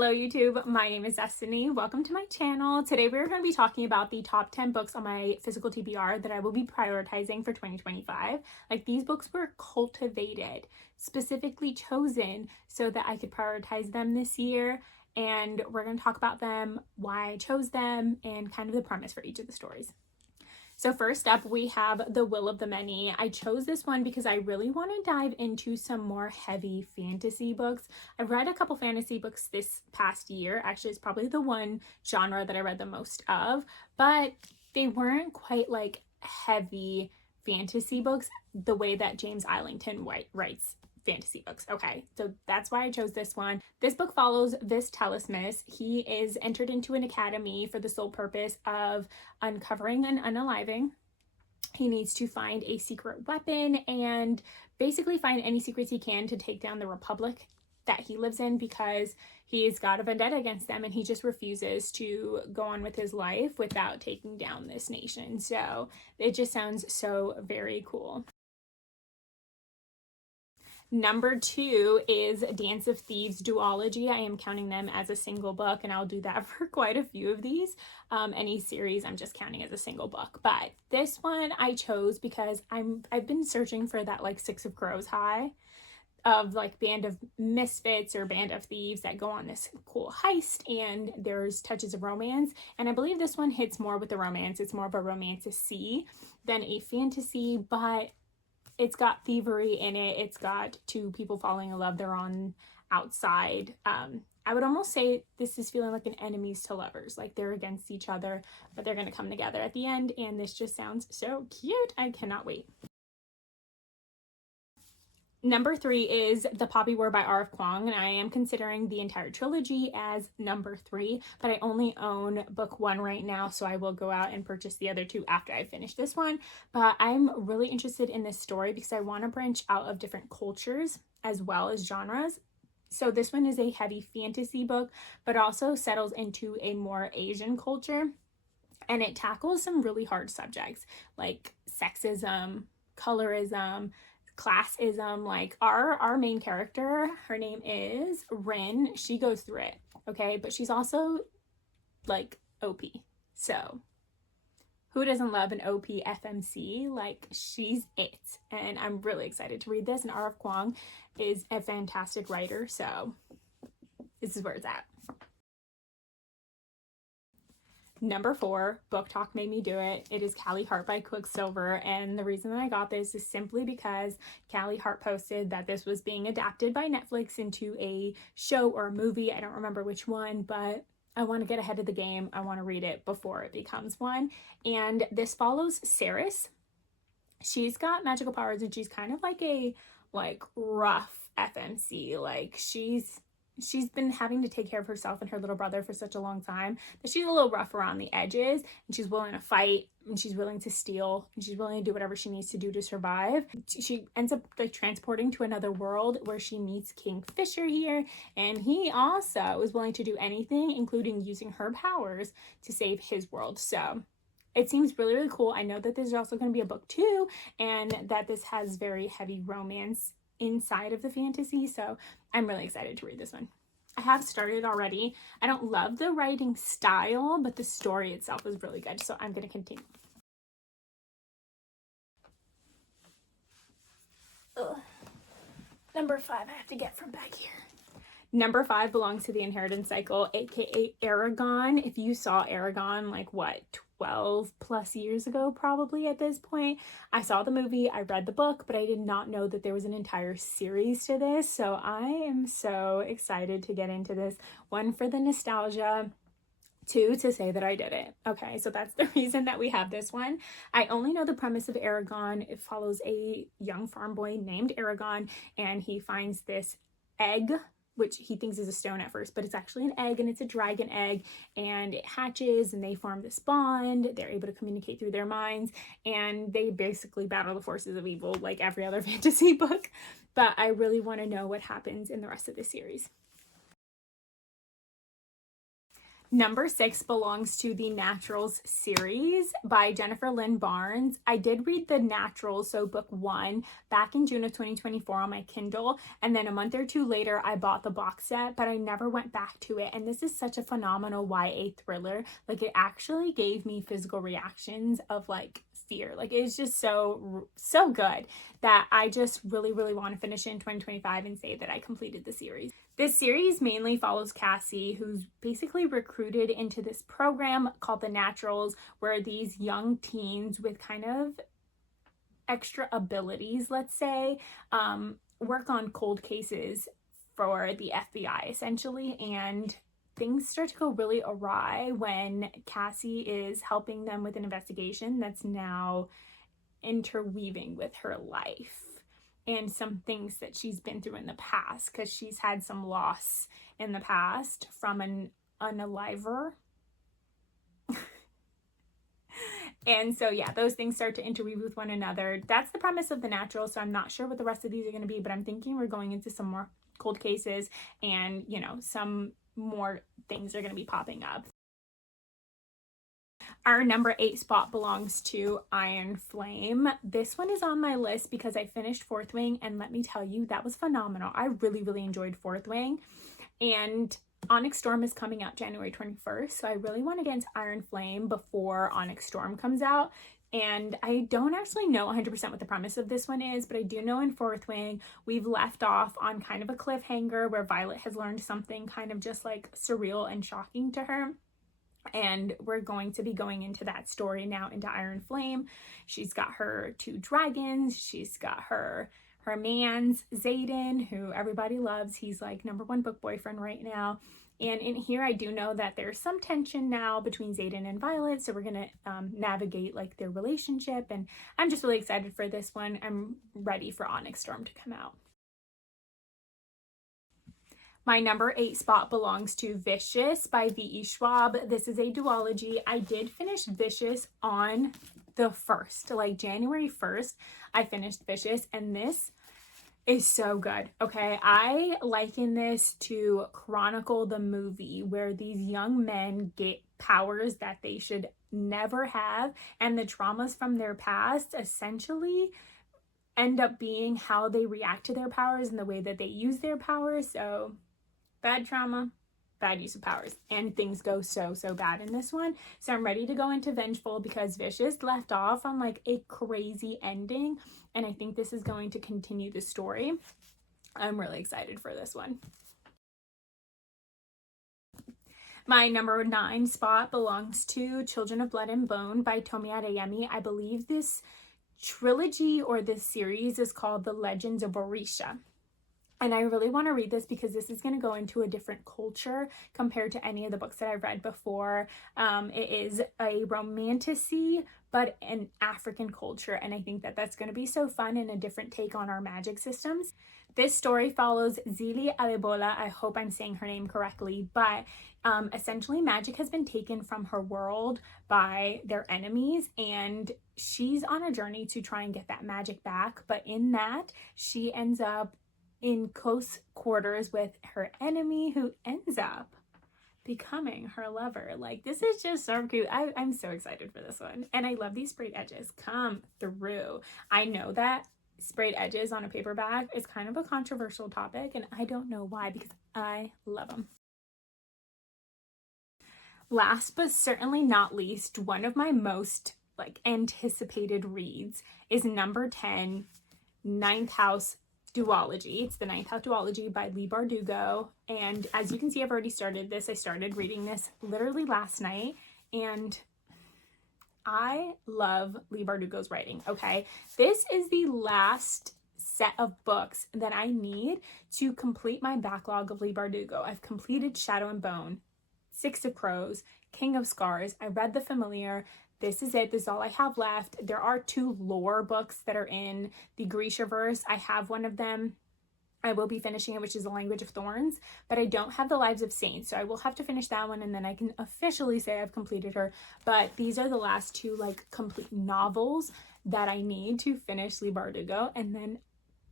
Hello YouTube, my name is Destiny. Welcome to my channel. Today we're going to be talking about the top 10 books on my physical TBR that I will be prioritizing for 2025. Like, these books were cultivated, specifically chosen so that I could prioritize them this year, and we're going to talk about them, why I chose them, and kind of the premise for each of the stories. So first up, we have The Will of the Many. I chose this one because I really want to dive into some more heavy fantasy books. I've read a couple fantasy books this past year. Actually, it's probably the one genre that I read the most of, but they weren't quite like heavy fantasy books the way that James Islington writes fantasy books. Okay, so that's why I chose this one. This book follows Vis Telesmus. He is entered into an academy for the sole purpose of uncovering and unaliving. He needs to find a secret weapon and basically find any secrets he can to take down the Republic that he lives in, because he's got a vendetta against them and he just refuses to go on with his life without taking down this nation. So it just sounds so very cool. Number 2 is Dance of Thieves duology. I am counting them as a single book, and I'll do that for quite a few of these. Any series I'm just counting as a single book, but this one I chose because I've been searching for that like Six of Crows high of like band of misfits or band of thieves that go on this cool heist, and there's touches of romance, and I believe this one hits more with the romance. It's more of a romantasy than a fantasy, but it's got thievery in it. It's got two people falling in love. They're on outside. I would almost say this is feeling like an enemies to lovers. Like, they're against each other, but they're going to come together at the end. And this just sounds so cute. I cannot wait. Number 3 is The Poppy War by R.F. Kuang, and I am considering the entire trilogy as number 3, but I only own book 1 right now, so I will go out and purchase the other 2 after I finish this one. But I'm really interested in this story because I want to branch out of different cultures as well as genres. So this one is a heavy fantasy book, but also settles into a more Asian culture, and it tackles some really hard subjects like sexism, colorism, classism. Like, our main character, her name is Rin. She goes through it, okay? But she's also like OP. So who doesn't love an OP FMC? Like, she's it. And I'm really excited to read this. And R.F. Kuang is a fantastic writer, so this is where it's at. Number 4, Book Talk Made Me Do It. It is Callie Hart by Quicksilver, and the reason that I got this is simply because Callie Hart posted that this was being adapted by Netflix into a show or a movie. I don't remember which one, but I want to get ahead of the game. I want to read it before it becomes one. And this follows Ceres. She's got magical powers, and she's kind of like a rough FMC. Like, she's been having to take care of herself and her little brother for such a long time that she's a little rough around the edges, and she's willing to fight, and she's willing to steal, and she's willing to do whatever she needs to do to survive. She ends up like transporting to another world where she meets King Fisher here, and he also is willing to do anything, including using her powers to save his world. So it seems really, really cool. I know that there's also going to be a book 2, and that this has very heavy romance inside of the fantasy, so I'm really excited to read this one. I have started already. I don't love the writing style, but the story itself is really good, so I'm going to continue. Ugh. Number 5 I have to get from back here. Number 5 belongs to the Inheritance Cycle, aka Aragon. If you saw Aragon, like, what, 12 plus years ago probably at this point. I saw the movie, I read the book, but I did not know that there was an entire series to this. So I am so excited to get into this. 1, for the nostalgia. 2, to say that I did it. Okay, so that's the reason that we have this one. I only know the premise of Aragon. It follows a young farm boy named Aragon, and he finds this egg, which he thinks is a stone at first, but it's actually an egg, and it's a dragon egg, and it hatches, and they form this bond. They're able to communicate through their minds, and they basically battle the forces of evil like every other fantasy book. But I really want to know what happens in the rest of this series. Number 6 belongs to the Naturals series by Jennifer Lynn Barnes. I did read the Naturals, so book 1, back in June of 2024 on my Kindle. And then a month or two later, I bought the box set, but I never went back to it. And this is such a phenomenal YA thriller. Like, it actually gave me physical reactions of like fear. Like, it's just so good that I just really want to finish it in 2025 and say that I completed the series. This series mainly follows Cassie, who's basically recruited into this program called the Naturals, where these young teens with kind of extra abilities, let's say, work on cold cases for the FBI essentially. And things start to go really awry when Cassie is helping them with an investigation that's now interweaving with her life and some things that she's been through in the past, because she's had some loss in the past from an unaliver. And so yeah, those things start to interweave with one another. That's the premise of the Natural, so I'm not sure what the rest of these are going to be, but I'm thinking we're going into some more cold cases and, you know, some more things are going to be popping up. Our number 8 spot belongs to Iron Flame. This one is on my list because I finished Fourth Wing, and let me tell you, that was phenomenal. I really enjoyed Fourth Wing, and Onyx Storm is coming out January 21st, so I really want to get into Iron Flame before Onyx Storm comes out. And I don't actually know 100% what the premise of this one is, but I do know in Fourth Wing, we've left off on kind of a cliffhanger where Violet has learned something kind of just like surreal and shocking to her. And we're going to be going into that story now into Iron Flame. She's got her 2 dragons. She's got her man's Xaden, who everybody loves. He's like #1 book boyfriend right now. And in here, I do know that there's some tension now between Xaden and Violet. So we're going to navigate like their relationship. And I'm just really excited for this one. I'm ready for Onyx Storm to come out. My number 8 spot belongs to Vicious by V.E. Schwab. This is a duology. I did finish Vicious on the 1st, like January 1st, I finished Vicious, and this is so good. Okay, I liken this to Chronicle the movie, where these young men get powers that they should never have, and the traumas from their past essentially end up being how they react to their powers and the way that they use their powers. So bad trauma, bad use of powers, and things go so bad in this one. So I'm ready to go into Vengeful because Vicious left off on like a crazy ending, and I think this is going to continue the story. I'm really excited for this one. My number 9 spot belongs to Children of Blood and Bone by Tomi Adeyemi. I believe this trilogy or this series is called The Legends of Orisha. And I really want to read this because this is going to go into a different culture compared to any of the books that I've read before. It is a romantasy, but an African culture. And I think that that's going to be so fun and a different take on our magic systems. This story follows Zili Alebola. I hope I'm saying her name correctly, but essentially magic has been taken from her world by their enemies, and she's on a journey to try and get that magic back. But in that, she ends up in close quarters with her enemy, who ends up becoming her lover. Like, this is just so cute. I'm so excited for this one. And I love these sprayed edges come through. I know that sprayed edges on a paperback is kind of a controversial topic, and I don't know why, because I love them. Last but certainly not least, one of my most like anticipated reads is number 10, Ninth House duology. It's the Ninth House duology by Leigh Bardugo, and as you can see, I've already started this. I started reading this literally last night, and I love Leigh Bardugo's writing. Okay, this is the last set of books that I need to complete my backlog of Leigh Bardugo. I've completed Shadow and Bone, Six of Crows, King of Scars. I read The Familiar. This is it. This is all I have left. There are 2 lore books that are in the Grishaverse. I have one of them. I will be finishing it, which is The Language of Thorns, but I don't have The Lives of Saints, so I will have to finish that one, and then I can officially say I've completed her. But these are the last 2 like complete novels that I need to finish Leigh Bardugo, and then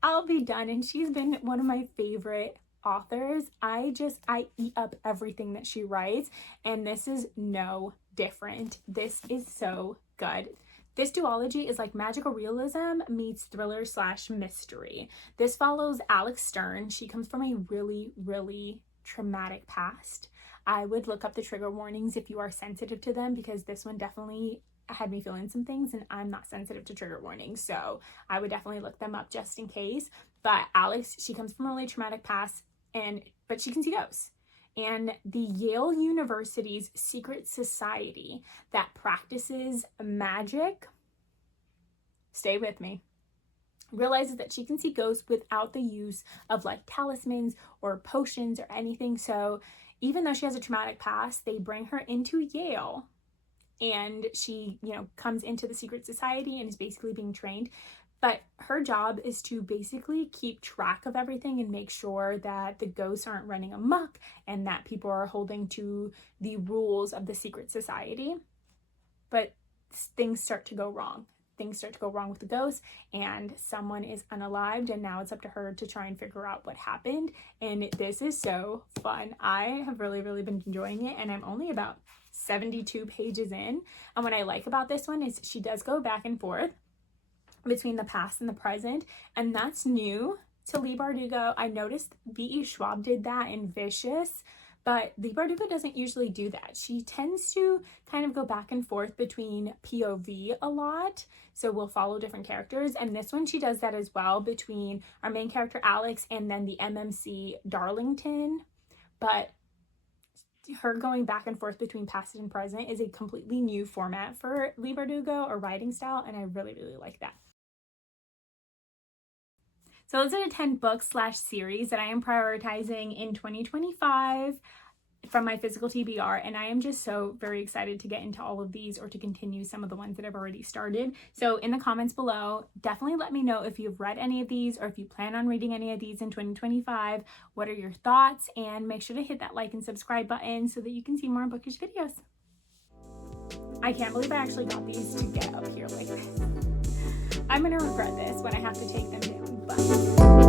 I'll be done. And she's been one of my favorite authors, I eat up everything that she writes, and this is no different. This is so good. This duology is like magical realism meets thriller / mystery. This follows Alex Stern. She comes from a really, really traumatic past. I would look up the trigger warnings if you are sensitive to them, because this one definitely had me feeling some things, and I'm not sensitive to trigger warnings, so I would definitely look them up just in case. But Alex, she comes from a really traumatic past, but she can see ghosts. And the Yale University's secret society that practices magic, stay with me, realizes that she can see ghosts without the use of like talismans or potions or anything. So even though she has a traumatic past, they bring her into Yale, and she, comes into the secret society and is basically being trained. But her job is to basically keep track of everything and make sure that the ghosts aren't running amok and that people are holding to the rules of the secret society. But things start to go wrong. Things start to go wrong with the ghosts, and someone is unalived, and now it's up to her to try and figure out what happened. And this is so fun. I have really, really been enjoying it, and I'm only about 72 pages in. And what I like about this one is she does go back and forth between the past and the present, and that's new to Leigh Bardugo. I noticed V.E. Schwab did that in Vicious, but Leigh Bardugo doesn't usually do that. She tends to kind of go back and forth between POV a lot, so we'll follow different characters, and this one she does that as well, between our main character Alex and then the MMC Darlington. But her going back and forth between past and present is a completely new format for Leigh Bardugo, or writing style, and I really, really like that. So those are the 10 books / series that I am prioritizing in 2025 from my physical TBR, and I am just so very excited to get into all of these, or to continue some of the ones that I've already started. So in the comments below, definitely let me know if you've read any of these, or if you plan on reading any of these in 2025. What are your thoughts? And make sure to hit that like and subscribe button so that you can see more bookish videos. I can't believe I actually got these to get up here like this. I'm gonna regret this when I have to take them down, but